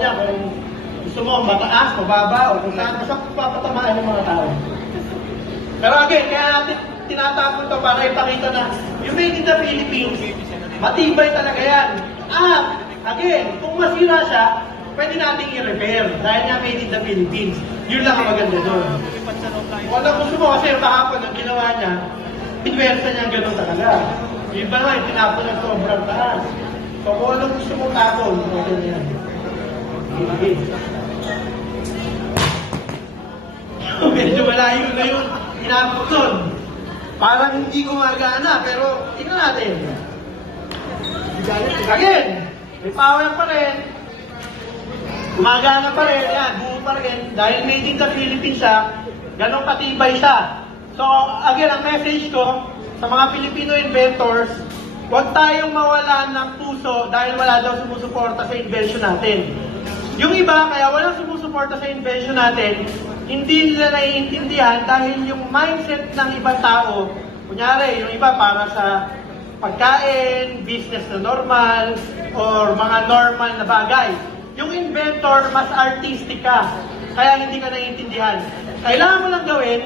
niya kung gusto mo mataas, mababa, o kung saan, basta papatamaan ng mga tao. Pero again, kaya natin tinatapon to para ipakita na yung Made in the Philippines, matibay talaga yan. At, again, kung masira siya, pwede nating i-repair dahil nga Made in the Philippines. Yun lang ang maganda doon. Kung ano gusto mo, kasi yung kahapon ang ginawa niya, inversa niya gano'n talaga. Yung iba nga, tinapon ng sobrang taas. So kung anong gusto mong tapon, okay na yan. Okay. Medyo malayo na yun. Tinapon nun. Parang hindi gumagana, pero tingnan natin. Again, may power pa rin. Gumagana pa rin, yan, buo pa rin. Dahil Made in the Philippines siya, ganun patibay siya. So, again, ang message ko sa mga Filipino inventors, huwag tayong mawalan ng puso dahil wala daw sumusuporta sa invention natin. Yung iba, kaya walang sumusuporta sa invention natin, hindi nila naiintindihan dahil yung mindset ng ibang tao, kunyari, yung iba para sa pagkain, business na normal, or mga normal na bagay. Yung inventor, mas artistic ka, kaya hindi ka naiintindihan. Kailangan mo lang gawin,